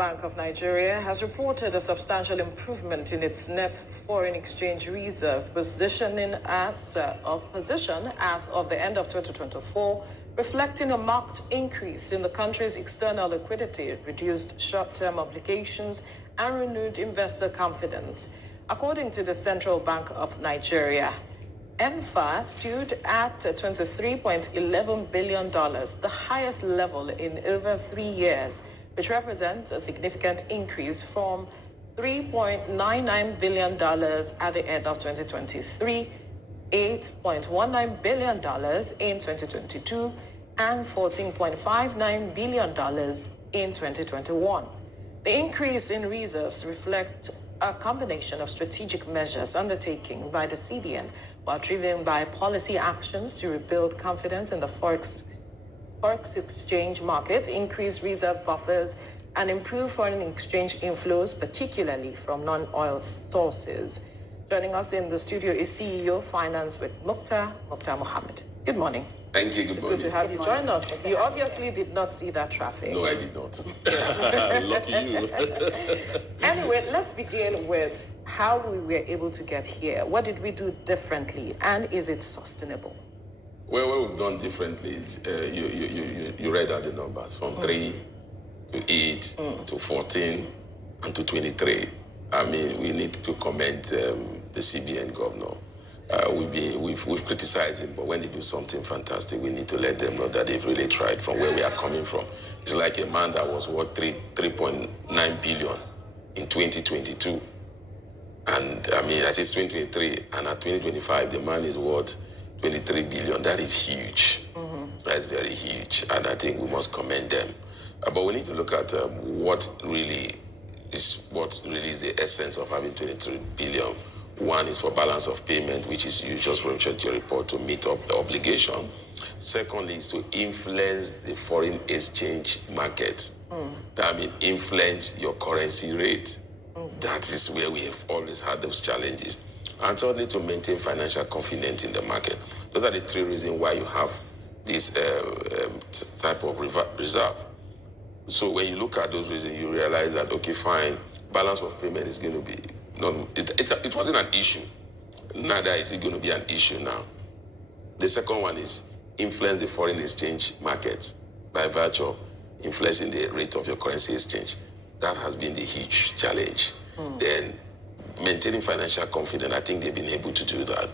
Bank of Nigeria has reported a substantial improvement in its net foreign exchange reserve position as of the end of 2024, reflecting a marked increase in the country's external liquidity, reduced short-term obligations, and renewed investor confidence. According to the Central Bank of Nigeria, eith stood at $23.11 billion, the highest level in over 3 years, which represents a significant increase from $3.99 billion at the end of 2023, $8.19 billion in 2022, and $14.59 billion in 2021. The increase in reserves reflects a combination of strategic measures undertaken by the CBN, while driven by policy actions to rebuild confidence in the forex exchange market, increase reserve buffers, and improve foreign exchange inflows, particularly from non-oil sources. Joining us in the studio is CEO Finance with Mukhtar Mohammed. Good morning. Thank you. Good morning. It's good to have you join us. You obviously did not see that traffic. No, I did not. Lucky you. Anyway, let's begin with how we were able to get here. What did we do differently, and is it sustainable? Well, what we've done differently, you read out the numbers from 3 to 8 to 14 and to 23. I mean, we need to commend the CBN governor. We've criticized him, but when they do something fantastic, we need to let them know that they've really tried from where we are coming from. It's like a man that was worth 3.9 billion in 2022. And I mean, that is 2023, and at 2025, the man is worth 23 billion. That is huge. That's very huge, and I think we must commend them. But we need to look at what really is the essence of having 23 billion. One is for balance of payment, which is you just check your report to meet up the obligation. Secondly is to influence the foreign exchange market. That means influence your currency rate. That is where we have always had those challenges. And thirdly, to maintain financial confidence in the market. Those are the three reasons why you have this type of reserve. So when you look at those reasons, you realize that, okay, fine, balance of payment is going to be, it wasn't an issue. Neither is it going to be an issue now. The second one is influence the foreign exchange market by virtue of influencing the rate of your currency exchange. That has been the huge challenge. Then maintaining financial confidence, I think they've been able to do that.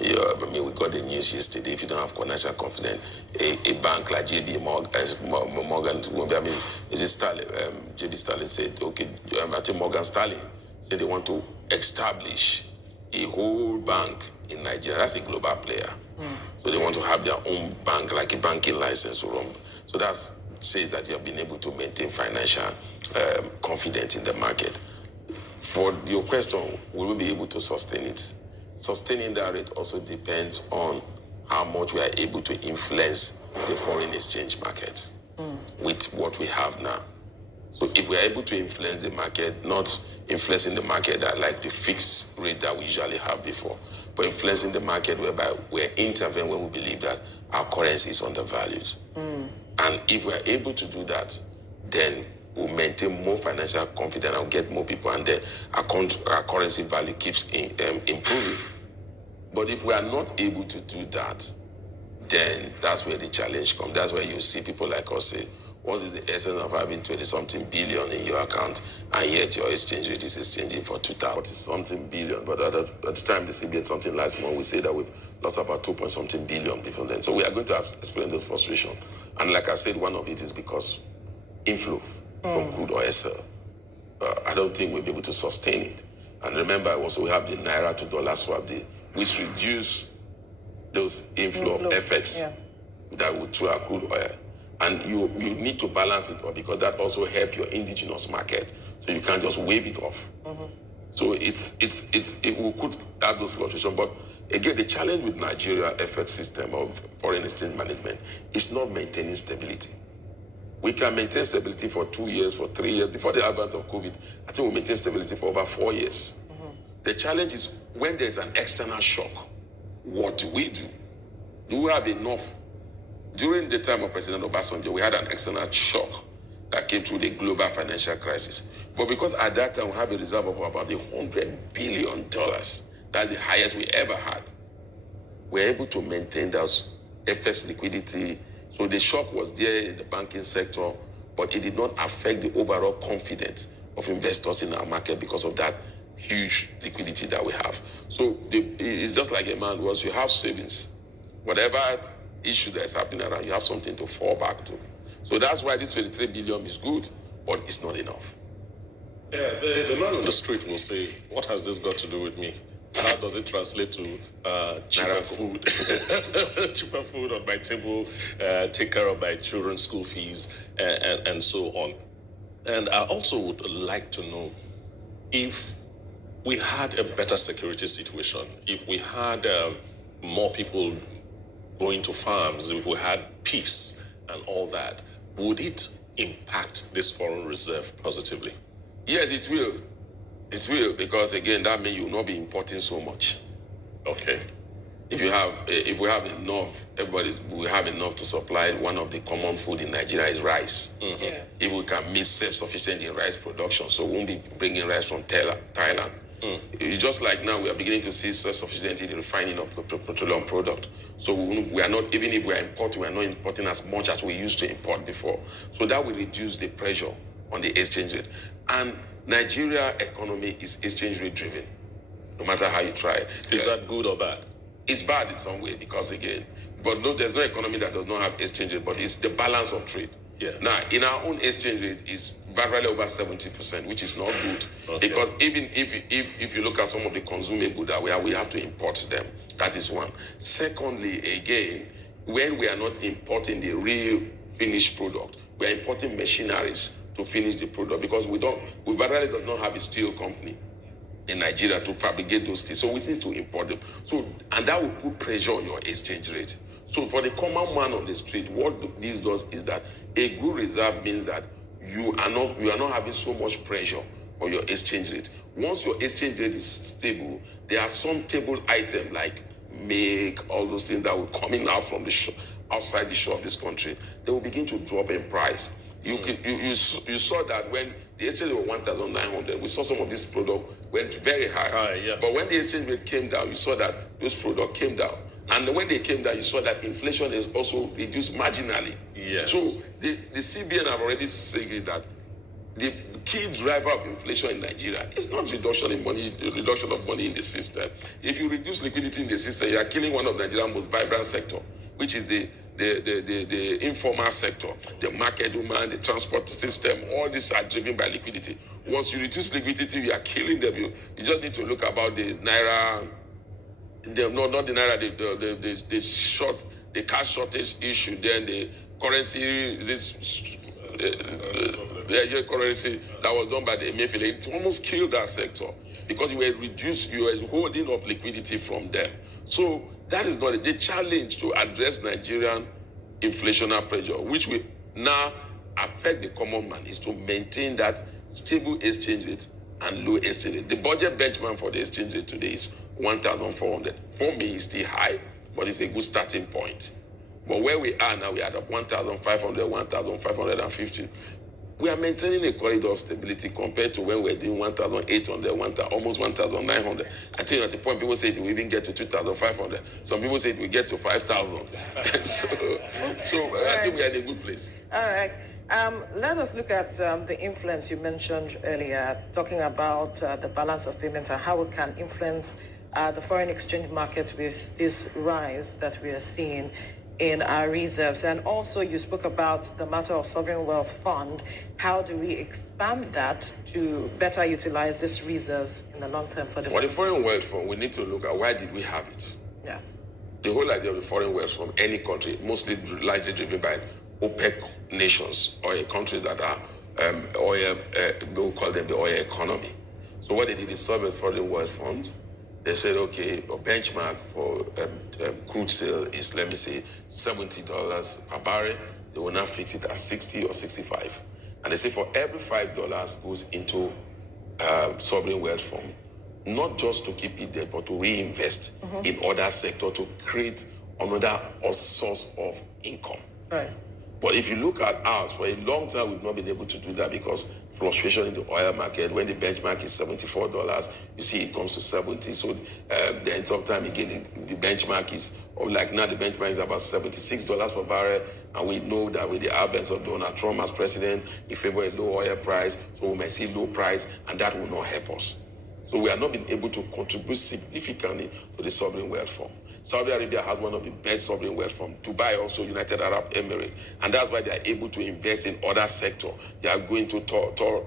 I mean, we got the news yesterday. If you don't have financial confidence, a bank like JB Morgan, I mean, JB Sterling said, okay, I think Morgan Stanley said they want to establish a whole bank in Nigeria. That's a global player. So they want to have their own bank, like a banking license to run. So that says that you have been able to maintain financial confidence in the market. For your question, will we be able to sustain it? Sustaining that rate also depends on how much we are able to influence the foreign exchange market with what we have now. So if we are able to influence the market, not influencing the market that like the fixed rate that we usually have before, but influencing the market whereby we intervene when we believe that our currency is undervalued. And if we are able to do that, then we'll maintain more financial confidence and get more people, and then our currency value keeps improving. But if we are not able to do that, then that's where the challenge comes. That's where you see people like us say, what is the essence of having 20-something billion in your account, and yet your exchange rate is exchanging for 2,000-something billion? But at the time the CBN something last month, we say that we've lost about 2-point-something billion before then. So we are going to have to explain the frustration. And like I said, one of it is because inflow from crude oil sale. I don't think we'll be able to sustain it. And remember also we have the Naira to dollar swap deal, which reduce those inflow of FX that would through our crude oil. And you need to balance it up, because that also helps your indigenous market. So you can't just wave it off. So we could have those fluctuations. But again, the challenge with Nigeria FX system of foreign exchange management is not maintaining stability. We can maintain stability for 2 years, for 3 years. Before the advent of COVID, I think we maintained stability for over 4 years. The challenge is when there's an external shock, what do we do? Do we have enough? During the time of President Obasanjo, we had an external shock. that came through the global financial crisis. But because at that time we have a reserve of about $100 billion, that's the highest we ever had, we're able to maintain those FX liquidity. So the shock was there in the banking sector, but it did not affect the overall confidence of investors in our market because of that huge liquidity that we have. So it's just like a man, once you have savings, whatever issue that's happening around, you have something to fall back to. So that's why this 23 billion is good, but it's not enough. Yeah, the man on the street will say, what has this got to do with me? How does it translate to cheaper food? Cheaper food on my table, take care of my children's school fees, and so on. And I also would like to know if we had a better security situation, if we had more people going to farms, if we had peace and all that, would it impact this foreign reserve positively? Yes, it will. It will, because again, that means you will not be importing so much. Okay. If we have enough, we have enough to supply. One of the common food in Nigeria is rice. Mm-hmm. Yeah. If we can meet self-sufficient in rice production, so we won't be bringing rice from Thailand. It's just like now we are beginning to see self-sufficient in the refining of petroleum product. So we are not, even if we are importing, we are not importing as much as we used to import before. So that will reduce the pressure on the exchange rate. And Nigeria economy is exchange rate driven, no matter how you try. Is that good or bad? It's bad in some way because again, but no, there's no economy that does not have exchange rate, but it's the balance of trade. Yes. Now, in our own exchange rate is virtually over 70%, which is not good. Okay. Because even if you look at some of the consumable that we have to import them. That is one. Secondly, again, when we are not importing the real finished product, we are importing machineries to finish the product because we virtually does not have a steel company in Nigeria to fabricate those things. So we need to import them. So, and that will put pressure on your exchange rate. So for the common man on the street, what this does is that a good reserve means that you are not having so much pressure on your exchange rate. Once your exchange rate is stable, there are some table items like milk, all those things that will coming out from the outside the shore of this country. They will begin to drop in price. You saw that when the exchange rate was 1,900, we saw some of this product went very high. Yeah. But when the exchange rate came down, you saw that those products came down. And when they came down, you saw that inflation is also reduced marginally. Yes. So the CBN have already said that the key driver of inflation in Nigeria is not reduction of money in the system. If you reduce liquidity in the system, you are killing one of Nigeria's most vibrant sector, which is the informal sector, the market woman, the transport system. All these are driven by liquidity. Once you reduce liquidity, you are killing them. You just need to look about the naira. Not the naira, the cash shortage issue. Then the currency currency that was done by the Emefiele. It almost killed that sector because you were holding up liquidity from them. So that is not the challenge to address Nigerian inflationary pressure, which will now affect the common man, is to maintain that stable exchange rate and low exchange rate. The budget benchmark for the exchange rate today is 1,400. For me, it's still high, but it's a good starting point. But where we are now, we are at 1,500, 1,550. We are maintaining a corridor of stability compared to when we were doing 1,800, almost 1,900. I think at the point people say it will even get to 2,500. Some people say it will get to 5,000. so I think we are in a good place. All right. Let us look at the influence you mentioned earlier, talking about the balance of payment and how it can influence the foreign exchange market with this rise that we are seeing in our reserves. And also you spoke about the matter of sovereign wealth fund. How do we expand that to better utilize these reserves in the long term for the foreign wealth fund? We need to look at why did we have it. Yeah. The whole idea of the foreign wealth from any country, mostly largely driven by OPEC nations, oil countries that are oil, we'll call them the oil economy. So what they did is solve foreign wealth funds. They said, okay, a benchmark for crude sale is, let me say, $70 per barrel. They will now fix it at 60 or 65. And they say for every $5 goes into sovereign wealth fund, not just to keep it there, but to reinvest in other sectors to create another source of income. Right. But if you look at ours, for a long time, we've not been able to do that because fluctuation in the oil market, when the benchmark is $74, you see it comes to 70. So then sometime again, the benchmark is, or like now the benchmark is about $76 per barrel. And we know that with the advent of Donald Trump as president, he favored a low oil price. So we may see low price, and that will not help us. So we have not been able to contribute significantly to the sovereign wealth fund. Saudi Arabia has one of the best sovereign wealth funds. Dubai also, United Arab Emirates. And that's why they are able to invest in other sectors. They are going to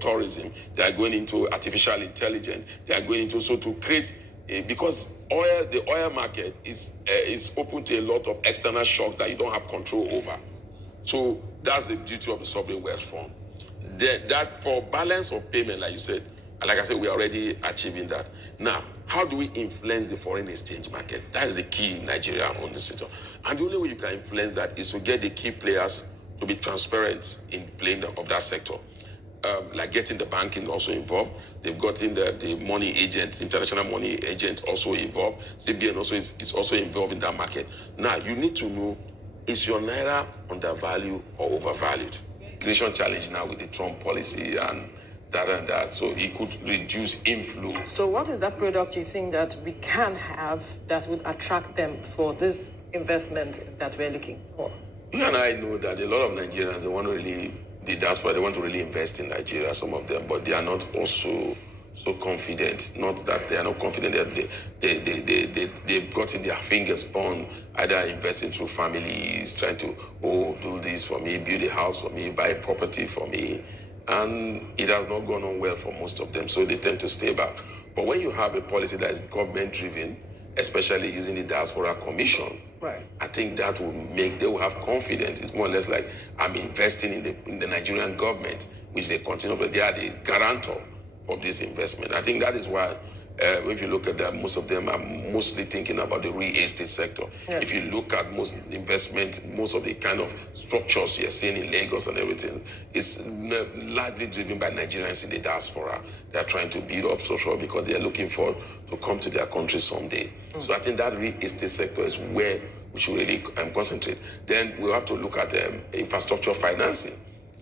tourism. They are going into artificial intelligence. They are going into, so to create, because the oil market is open to a lot of external shocks that you don't have control over. So that's the duty of the sovereign wealth fund. That for balance of payment, like you said, like I said, we're already achieving that. Now, how do we influence the foreign exchange market? That's the key in Nigeria on this sector. And the only way you can influence that is to get the key players to be transparent in playing of that sector. Like getting the banking also involved. They've gotten the money agents, international money agents also involved. CBN also is also involved in that market. Now, you need to know, is your Naira undervalued or overvalued? Inflation challenge now with the Trump policy and that, so it could reduce inflow. So what is that product you think that we can have that would attract them for this investment that we're looking for? You and I know that a lot of Nigerians, they want to really, the diaspora, they want to really invest in Nigeria, some of them, but they are not also so confident. Not that they are not confident that they've gotten their fingers burned, either investing through families, trying to, do this for me, build a house for me, buy a property for me. And it has not gone on well for most of them, so they tend to stay back. But when you have a policy that is government-driven, especially using the Diaspora Commission, right, I think that will make, they will have confidence. It's more or less like, I'm investing in the Nigerian government, which they continue, but they are the guarantor of this investment. I think that is why, if you look at them, most of them are mostly thinking about the real estate sector. Yeah. If you look at most investment, most of the kind of structures you're seeing in Lagos and everything, is largely driven by Nigerians in the diaspora. They're trying to build up social because they're looking forward to come to their country someday. So I think that real estate sector is where we should really concentrate. Then we'll have to look at infrastructure financing.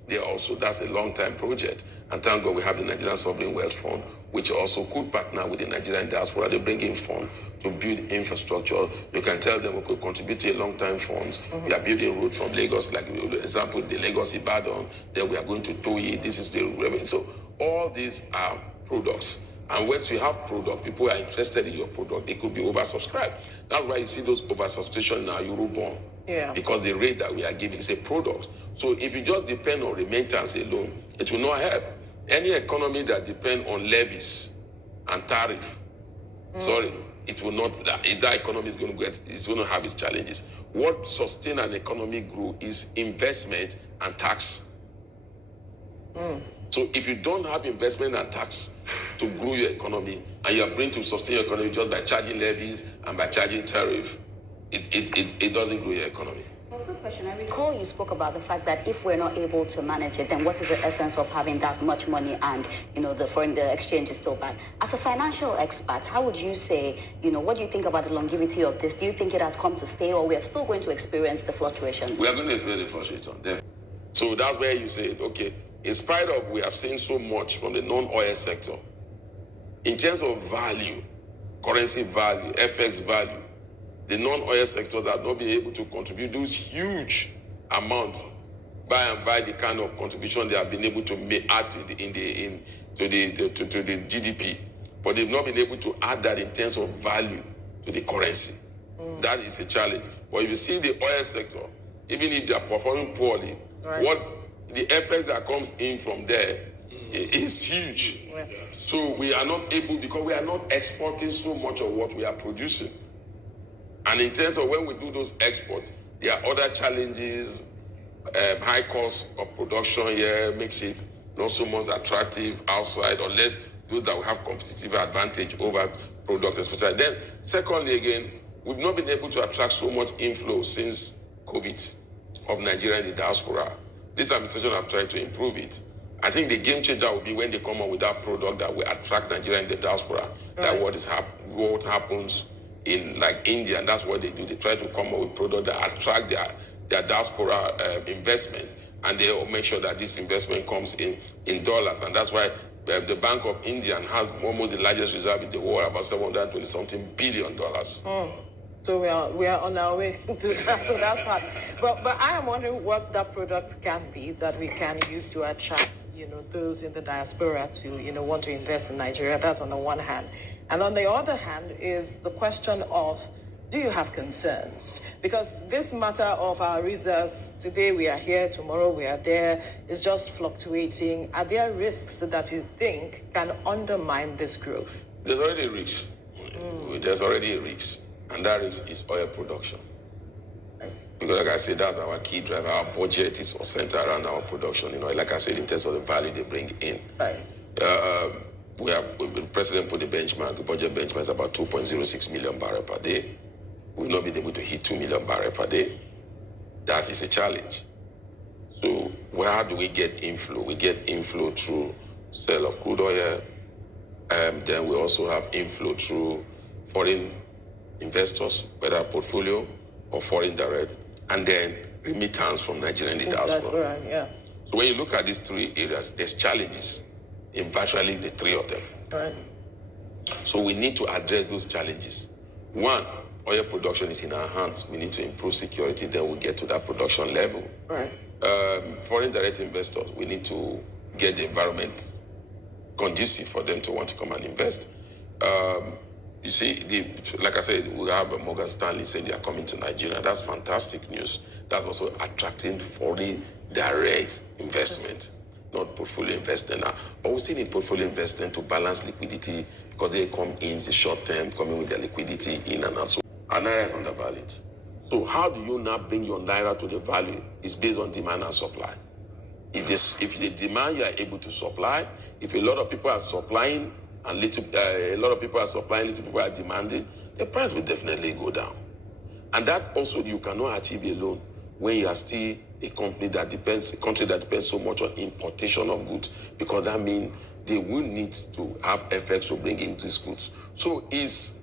That's a long-time project. And thank God we have the Nigerian Sovereign Wealth Fund, which also could partner with the Nigerian diaspora. They bring in funds to build infrastructure. You can tell them we could contribute to a long-time funds. We are building road from Lagos, like example, the Lagos-Ibadan. Then we are going to Toyi. This is the revenue. So all these are products. And once you have product, people are interested in your product. They could be oversubscribed. That's why you see those oversubscription in our Eurobond. Yeah. Because the rate that we are giving is a product. So if you just depend on remittance alone, it will not help. Any economy that depends on levies and tariff, it will not. If that economy is going to have its challenges. What sustains an economy grow is investment and tax. So if you don't have investment and tax to grow your economy, and you are going to sustain your economy just by charging levies and by charging tariff, it doesn't grow your economy. Well, quick question. I recall you spoke about the fact that if we're not able to manage it, then what is the essence of having that much money and, the exchange is still bad? As a financial expert, how would you say, what do you think about the longevity of this? Do you think it has come to stay, or we are still going to experience the fluctuations? We are going to experience the fluctuations, definitely. So that's where you say, okay, in spite of we have seen so much from the non-oil sector, in terms of value, currency value, FX value, the non-oil sectors have not been able to contribute those huge amounts by the kind of contribution they have been able to add to the GDP. But they've not been able to add that in terms of value to the currency. That is a challenge. But if you see the oil sector, even if they are performing poorly, what the FX that comes in from there is huge. Yeah. So we are not able, because we are not exporting so much of what we are producing. And in terms of when we do those exports, there are other challenges. High cost of production here makes it not so much attractive outside, unless those that will have competitive advantage over products, especially. Then, secondly, again, we've not been able to attract so much inflow since COVID of Nigeria in the diaspora. This administration have tried to improve it. I think the game changer will be when they come up with that product that will attract Nigeria in the diaspora. That what happens in like India, and that's what they do. They try to come up with products that attract their diaspora investment, and they make sure that this investment comes in dollars. And that's why the Bank of India has almost the largest reserve in the world, about $720-something billion. So we are on our way to that part. But I am wondering what that product can be that we can use to attract, those in the diaspora to, want to invest in Nigeria. That's on the one hand. And on the other hand is the question of, do you have concerns? Because this matter of our reserves, today we are here, tomorrow we are there, is just fluctuating. Are there risks that you think can undermine this growth? There's already a risk. There's already a risk. And that is oil production. Because like I said, that's our key driver. Our budget is centered around our production. Like I said, in terms of the value they bring in. Right. The president put the benchmark, the budget benchmark is about 2.06 million barrels per day. We've not been able to hit 2 million barrels per day. That is a challenge. So where do we get inflow? We get inflow through sale of crude oil. Then we also have inflow through foreign investors, whether portfolio or foreign direct, and then remittance from Nigeria and the diaspora. Yeah. So when you look at these three areas, there's challenges in virtually the three of them. Right. So we need to address those challenges. One, oil production is in our hands. We need to improve security, then we'll get to that production level. Right. Foreign direct investors, we need to get the environment conducive for them to want to come and invest. You see, like I said, we have Morgan Stanley said they are coming to Nigeria. That's fantastic news. That's also attracting foreign direct investment, not portfolio investment now. But we still need portfolio investment to balance liquidity because they come in the short term, coming with their liquidity in and out. So our Naira is undervalued. So how do you now bring your Naira to the value? It's based on demand and supply. If the demand you are able to supply, if a lot of people are supplying, and a lot of people are supplying, little people are demanding, the price will definitely go down. And that also you cannot achieve alone when you are still a country that depends so much on importation of goods, because that means they will need to have effects to bring in these goods. So it's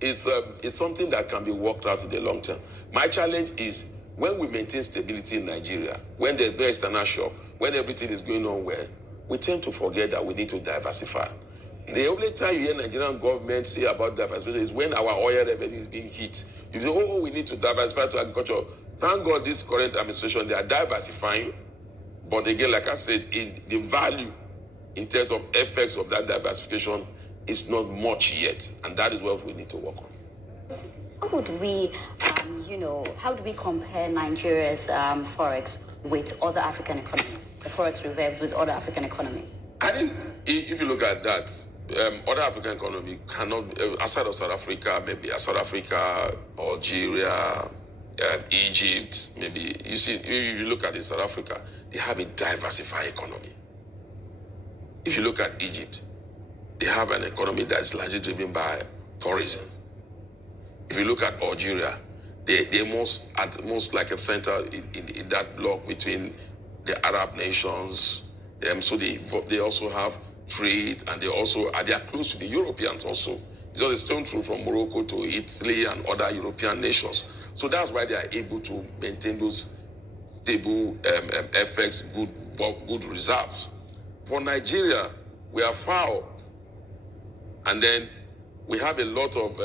something that can be worked out in the long term. My challenge is when we maintain stability in Nigeria, when there's no external shock, when everything is going on well, we tend to forget that we need to diversify. The only time you hear Nigerian government say about diversification is when our oil revenue is being hit. You say, oh, we need to diversify to agriculture. Thank God this current administration, they are diversifying. But again, like I said, the value in terms of effects of that diversification is not much yet. And that is what we need to work on. How would we, how do we compare Nigeria's forex with other African economies? The forex reserves with other African economies? I think if you look at that, other African economy cannot, outside of South Africa, maybe South Africa, Algeria, Egypt, maybe. You see, if you look at South Africa, they have a diversified economy. If you look at Egypt, they have an economy that is largely driven by tourism. If you look at Algeria, they're most like a center in that block between the Arab nations. So they also have trade, and they are close to the Europeans also. It's just stone through from Morocco to Italy and other European nations. So that's why they are able to maintain those stable FX, good reserves. For Nigeria, we are far up. And then we have a lot of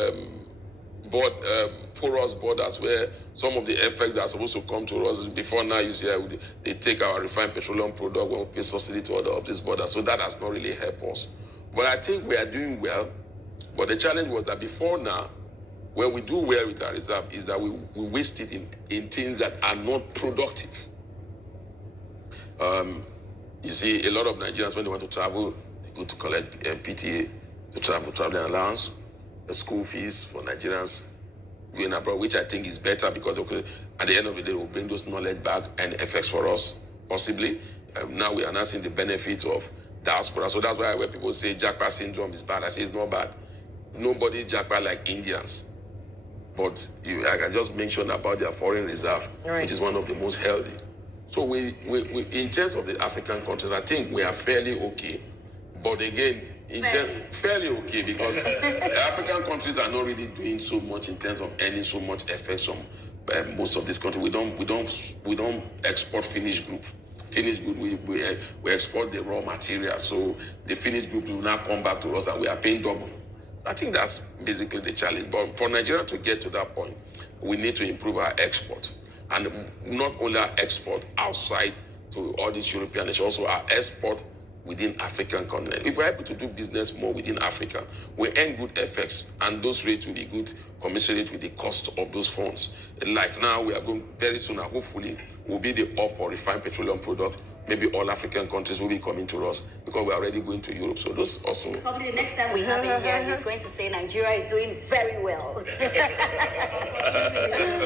porous borders where some of the effects that are supposed to come to us before now, you see, they take our refined petroleum product when we pay subsidy to other of these borders. So that has not really helped us. But I think we are doing well. But the challenge was that before now, when we do well with our reserve, is that we waste it in things that are not productive. You see, a lot of Nigerians, when they want to travel, they go to collect PTA, to traveling allowance, the school fees for Nigerians going abroad, which I think is better because at the end of the day, we'll bring those knowledge back and effects for us, possibly. Now we are not seeing the benefits of diaspora. So that's why when people say jackpot syndrome is bad, I say it's not bad. Nobody jackpot like Indians. But I can just mention about their foreign reserve, right, which is one of the most healthy. So we in terms of the African countries, I think we are fairly okay. But again, fairly okay, because the African countries are not really doing so much in terms of earning so much effects from most of this country. We don't export finished good. Finished good, we export the raw material. So the finished good will now come back to us and we are paying double. I think that's basically the challenge. But for Nigeria to get to that point, we need to improve our export. And not only our export outside to all these European nations, also our export within African continent. If we're able to do business more within Africa, we earn good effects, and those rates will be good, commensurate with the cost of those funds. Like now, we are going very soon, and hopefully, will be the hub for refined petroleum product. Maybe all African countries will be coming to us because we're already going to Europe. So those also. Probably the next time we have him here, he's going to say Nigeria is doing very well.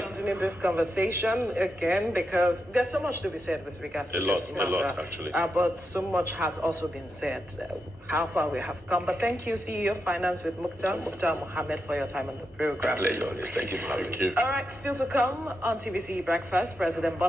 Continue this conversation again because there's so much to be said with regards to this matter. A lot, actually. But so much has also been said. How far we have come. But thank you, CEO of Finance with Mukhtar Mohammed, for your time on the program. My pleasure. Thank you for having me. All right, still to come on TVC Breakfast, President Bola